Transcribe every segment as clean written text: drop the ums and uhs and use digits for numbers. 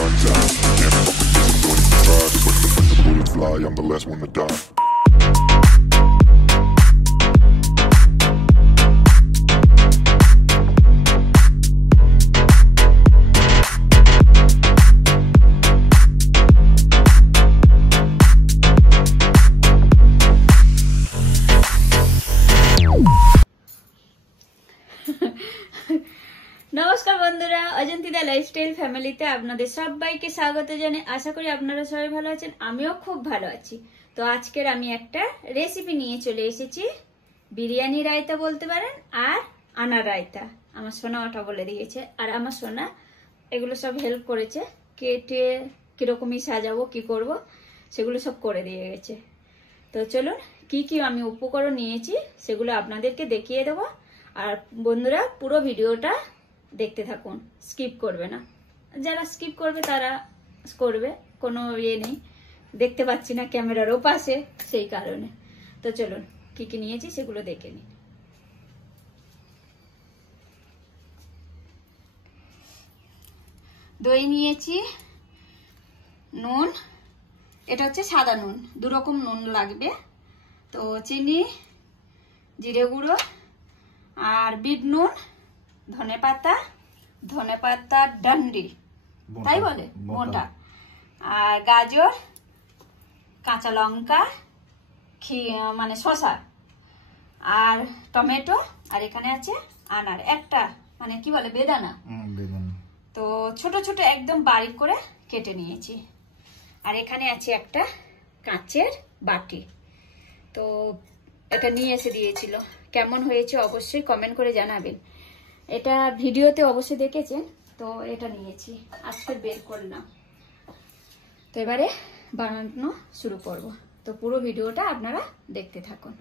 guns out. Can't fuck with this, don't even try. When the bullets fly, I'm the last one to die. नमस्कार बंधुरा अजंतिदा lifestyle फैमिलीते आपनादेर सबाइके स्वागत जानाई। आशा करी आपनारा सबाई भालो आछेन, आमिও खूब भालो आछि। तो आजकेर आमी एकटा रेसिपि निये चले एसेछि, बिरियानी रायता बोलते पारेन आर आनार रायता। आमार सोना ओटा बोले दियेछे आर आमार सोना एगुलो सब हेल्प करेছে, केटे किरकमই সাজাবো কি করব সেগুলো সব করে দিয়ে গেছে। তো চলুন কি কি আমি উপকরণ নিয়েছি সেগুলো আপনাদেরকে দেখিয়ে দেব। আর বন্ধুরা পুরো ভিডিওটা দেখতে থাকুন, স্কিপ করবে না। যারা স্কিপ করবে তারা করবে, কোনো ইয়ে নেই, দেখতে পাচ্ছি না ক্যামেরার ওপাশে সেই কারণে। তো চলুন কি কি নিয়েছি সেগুলো দেখে নিন। দই নিয়েছি, নুন, এটা হচ্ছে সাদা নুন, দু রকম নুন লাগবে। তো চিনি, জিরে গুঁড়ো আর বিট নুন, ধনে পাতা ডান্ডি তাই বলে মোটা, আর গাজর, কাঁচা লঙ্কা, মানে শসা আর টমেটো, আর এখানে আছে আনার একটা, মানে কি বলে বেদানা। তো ছোট ছোট একদম বারিক করে কেটে নিয়েছি। আর এখানে আছে একটা কাঁচের বাটি। তো এটা নিয়ে এসে দিয়েছিল, কেমন হয়েছে অবশ্যই কমেন্ট করে জানাবেন। এটা ভিডিওতে অবশ্যই দেখেছেন। তো এটা নিয়েছি, আজকে বের করলাম। তো এবারে বানানো শুরু করব। তো পুরো ভিডিওটা আপনারা দেখতে থাকুন।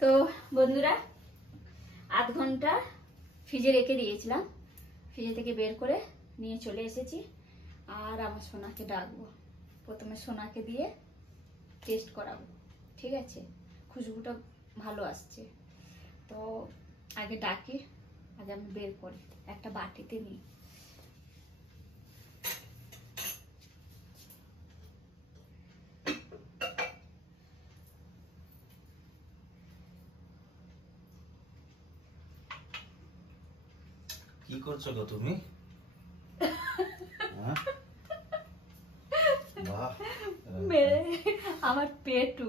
তো বন্ধুরা, আধ ঘন্টা ফ্রিজে রেখে দিয়েছিলাম, ফ্রিজে থেকে বের করে নিয়ে চলে এসেছি। আর আমার সোনাকে ডাকবো, প্রথমে সোনাকে দিয়ে টেস্ট করাবো, ঠিক আছে? খুশবুটা ভালো আসছে, তো আগে ডাকি, আগে আমি বের করি, একটা বাটিতে নিই। কি করছো গো তুমি? হ্যাঁ? বাহ, আমার পেটু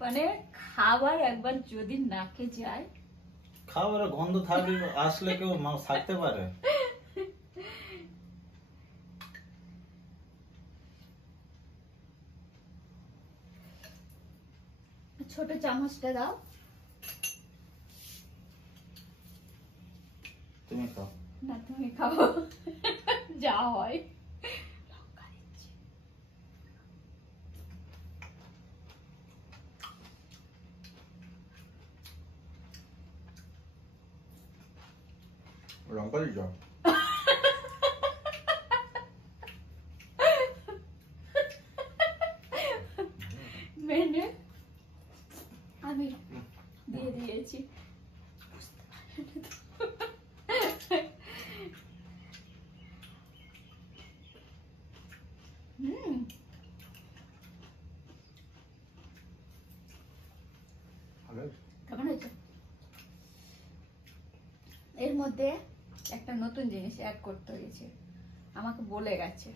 মানে খাবার একবার যদি নাকে যায়, খাবারের গন্ধ থাকলে আসলে কেউ থাকতে পারে? ছোট চামচটা দাও। তুমি খাও। না, তুমি খাও, যা হয়। লঙ্কা দিচ্ছি। লঙ্কা দিচ্ছ? মেনে আমি দিয়ে দিয়েছি। কেমন হয়েছে? এর মধ্যে একটা নতুন জিনিস অ্যাড করতে হয়েছে, আমাকে বলে গেছে,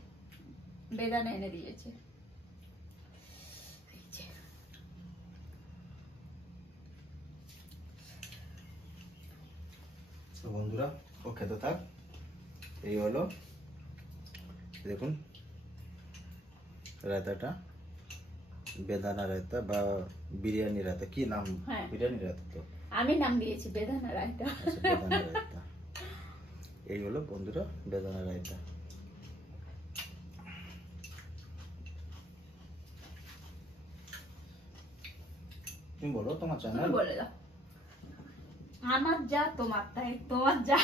বেদানা এনে দিয়েছে। বন্ধুরা, ও খেতে থাক। এই হলো, দেখুন রায়তাটা, বেদানা রায়তা বা বিরিয়ানি রায়তা, কি নাম? হ্যাঁ, বিরিয়ানি রায়তা তো আমি নাম দিয়েছি বেদানা রায়তা। আচ্ছা, বেদানা রায়তা। এই হলো বন্ধুরা বেদানা রায়তা। তুমি বলো তোমার চ্যানেল। বলে দাও। আমার যা তোমার তাই, তোমার যা।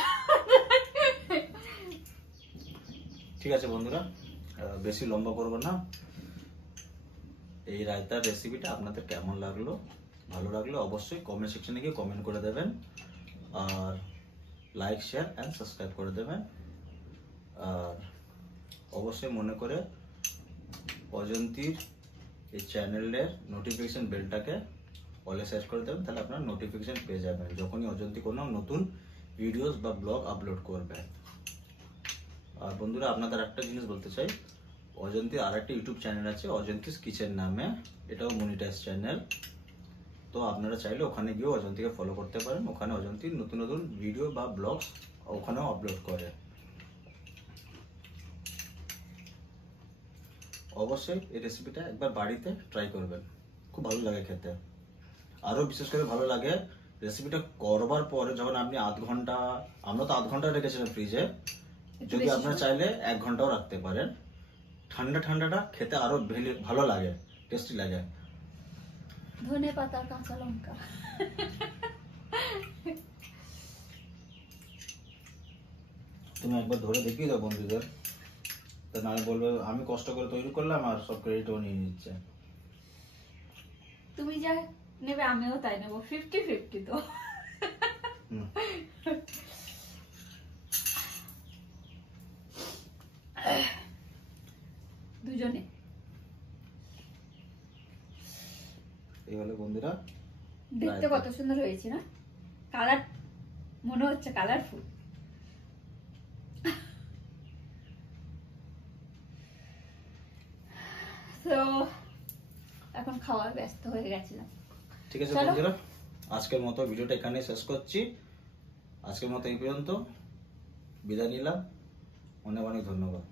ঠিক আছে বন্ধুরা, বেশি লম্বা করবো না। এই রায়তার রেসিপিটা আপনাদের কেমন লাগলো, ভালো লাগলো অবশ্যই কমেন্ট সেকশনে গিয়ে কমেন্ট করে দেবেন, আর লাইক শেয়ার অ্যান্ড সাবস্ক্রাইব করে দেবেন। আর অবশ্যই মনে করে অজন্তীর এই চ্যানেলের নোটিফিকেশন বেলটাকে অলে সেট করে দেবেন, তাহলে আপনারা নোটিফিকেশন পেয়ে যাবেন যখনই অজন্তি কোনো নতুন ভিডিওস বা ব্লগ আপলোড করবে। আর বন্ধুরা, আপনাদের একটা জিনিস বলতে চাই, অজন্তীর আর একটা ইউটিউব চ্যানেল আছে অজন্তিস কিচেন নামে, এটাও মনিটাইজ চ্যানেল। তো আপনারা চাইলে ওখানে গিয়েও অজন্তীকে ফলো করতে পারেন, ওখানে অজন্তীর নতুন নতুন ভিডিও বা ব্লগস ওখানেও আপলোড করে। অবশ্যই এই রেসিপিটা একবার বাড়িতে ট্রাই করবেন, খুব ভালো লাগে খেতে। আরো বিশেষ করে ভালো লাগে রেসিপিটা করবার পরে যখন আপনি আধ ঘন্টা, আমরা তো আধ ঘন্টা রেখেছিলাম ফ্রিজে, যদি আপনারা চাইলে 1 ঘন্টাও রাখতে পারেন। ঠান্ডা ঠান্ডাটা খেতে আরো ভালো লাগে, টেস্টি লাগে। ধনে পাতা, কাঁচা লঙ্কা। তুমি একবার ধরে দেখিয়ে দাও বন্ধুদের, তা নাহলে বলবে আমি কষ্ট করে তৈরি করলাম আর সব ক্রেডিটও নিয়ে নিচ্ছে। তুমি যা নেবে আমিও তাই নেবো, 50-50 তো। দুজনে। এই হলো বন্ধুরা, দেখতে কত সুন্দর হয়েছে না? কালার মনে হচ্ছে কালারফুল। তো এখন খাওয়ার ব্যস্ত হয়ে গেছিলাম। ঠিক আছে বন্ধুরা, আজকের মতো ভিডিওটা এখানে শেষ করছি। আজকের মতো এই পর্যন্ত, বিদায় নিলাম, অনেক অনেক ধন্যবাদ।